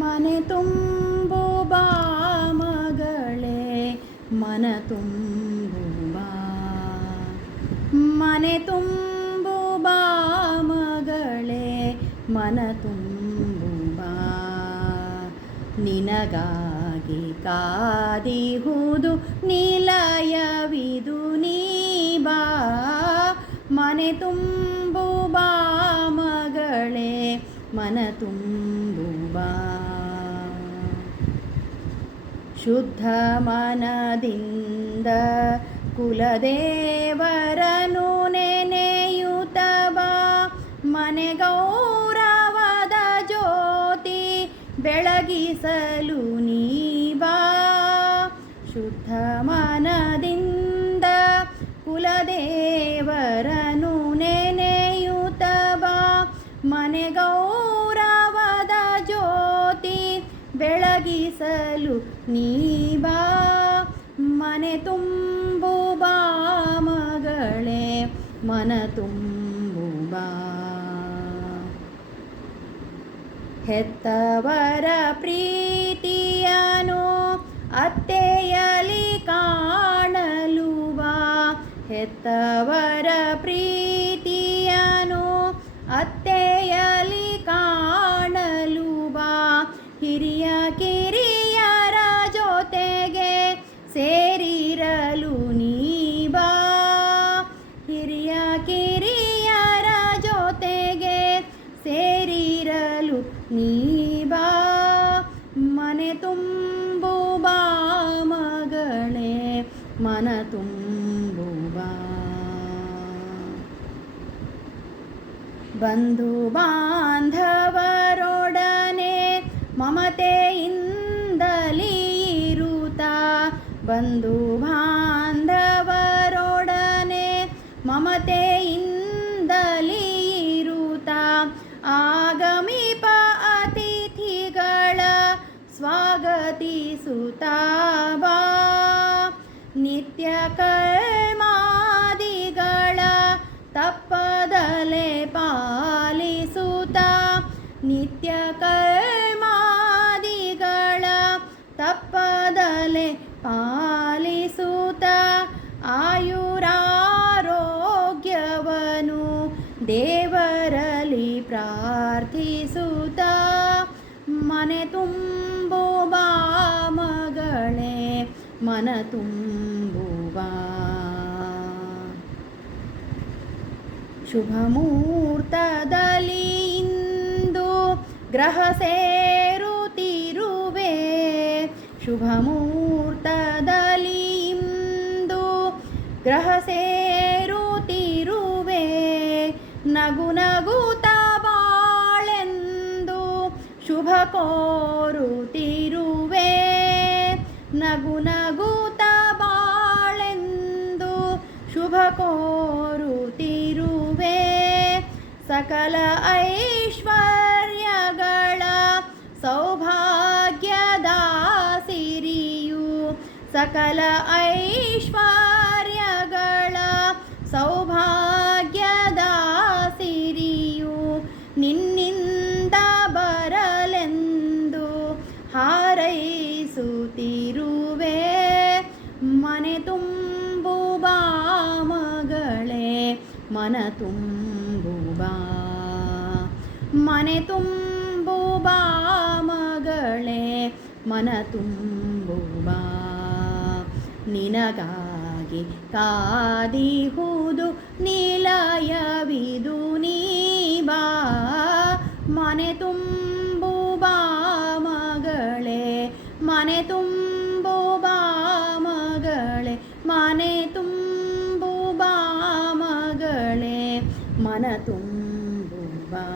ಮನೆ ತುಂಬು ಬಾ ಮಗಳೇ ಮನ ತುಂಬು ಬಾ, ಮನೆ ತುಂಬು ಬಾ ಮಗಳೇ ಮನ ತುಂಬು ಬಾ. ನಿನಗಾಗಿ ಕಾದಿಹುದು ನಿಲಯವಿದು ನೀ ಬಾ, ಮನೆ ತುಂಬು ಬಾ ಮಗಳೇ ಮನ ತುಂಬು ಬಾ. ಶುದ್ಧ ಮನದಿಂದ ಕುಲದೇವರನು ನೆನೆಯುತ್ತ ಬಾ, ಮನೆ ಗೌರವದ ಜ್ಯೋತಿ ಬೆಳಗಿಸಲು ನೀ ಬಾ. ಶುದ್ಧ ಮನದಿಂದ ಕುಲದೇವರನು ನೆನೆಯುತ್ತ ಬಾ, ಮನೆ ಗೌರವದ ಜ್ಯೋತಿ ಬೆಳಗಿಸಲು ನೀ ಬಾ. ಮನೆ ತುಂಬು ಬಾ ಮಗಳೇ ಮನ ತುಂಬು ಬಾ. ಹೆತ್ತವರ ಪ್ರೀತಿಯನು ಅತ್ತೆಯಲಿ ಕಾಣಲು ಬಾ, ಹೆತ್ತವರ ಪ್ರೀತಿಯನು ಅತ್ತೆಯಲಿ ಕಾಣಲು ಬಾ. ಹಿರಿಯ ಕಿರಿಯರ ಜೊತೆಗೆ ಸೇರಿರಲು ನೀ ಬಾ, ಹಿರಿಯ ಕಿರಿಯರ ಜೊತೆಗೆ ಸೇರಿರಲು ನೀ ಬಾ. ಮನೆ ತುಂಬು ಬಾ ಮಗಳೇ ಮನ ತುಂಬು ಬಾ. ಬಂಧು ಬಾಂಧವರೊಡನೆ ಮಮತೆಯಿಂದಲೇ ಇರುತ್ತಾ, ಬಂಧು ಬಾಂಧವರೊಡನೆ ಮಮತೆಯಿಂದಲೇ ಇರುತ್ತಾ, ಆಗಮಿಪ ಅತಿಥಿಗಳ ಸ್ವಾಗತಿಸುತ್ತಾ ಬಾ. ನಿತ್ಯ ಕರ್ಮಾದಿಗಳ ತಪ್ಪದಲೆ ಪಾಲಿಸುತ್ತಾ, ನಿತ್ಯ ಕರ್ಮಾದಿಗಳ ತಪ್ಪದಲೆ ಪಾಲಿಸುತ್ತಾ, ಆಯುರಾರೋಗ್ಯವನು ದೇವರಲ್ಲಿ ಪ್ರಾರ್ಥಿಸುತ್ತಾ, ಮನೆ ತುಂಬು ಬಾ ಮಗಳೇ ಮನ ತುಂಬು ಬಾ. ಶುಭ ಮುಹೂರ್ತದಲ್ಲಿ ಇಂದು ಗ್ರಹ ಸೇರುತ್ತಿರುವೆ, ಶುಭ ಮುಹೂರ್ತದಲ್ಲಿ ಇಂದು ಗ್ರಹ ಸೇರುತ್ತಿರುವೆ. ನಗು ನಗುತ್ತ ಬಾಳೆಂದು ಶುಭ ಕೋರುತ್ತಿರುವೆ, ನಗು ನಗುತ್ತ ಬಾಳೆಂದು ಶುಭ ಕೋರುತ್ತಿರುವೆ. ಸಕಲ ಐಶ್ವರ್ಯಗಳ ಸೌಭಾಗ್ಯದ ಸಿರಿಯು, ಸಕಲ ಐಶ್ವರ್ಯಗಳ ಸೌಭಾಗ್ಯದ ಸಿರಿಯು ನಿನ್ನಿಂದ ಬರಲೆಂದು ಹಾರೈಸುತ್ತಿರುವೆ. ಮನೆ ತುಂಬು ಬಾ ಮಗಳೇ ಮನ ತುಂಬು ಬಾ, ಮನೆ ತುಂಬು ಬಾ ಮಗಳೇ ಮನ ತುಂಬು ಬಾ. ನಿನಗಾಗಿ ಕಾದಿಹುದು ನಿಲಯವಿದು ನೀ ಬಾ, ಮನೆ ತುಂಬು ಬಾ ಮಗಳೇ ಮನೆ ತುಂಬು ಬಾ ಮಗಳೇ ಮನೆ ತುಂಬು ಬಾ ಮಗಳೇ ಮನ ತುಂಬು ಬಾ.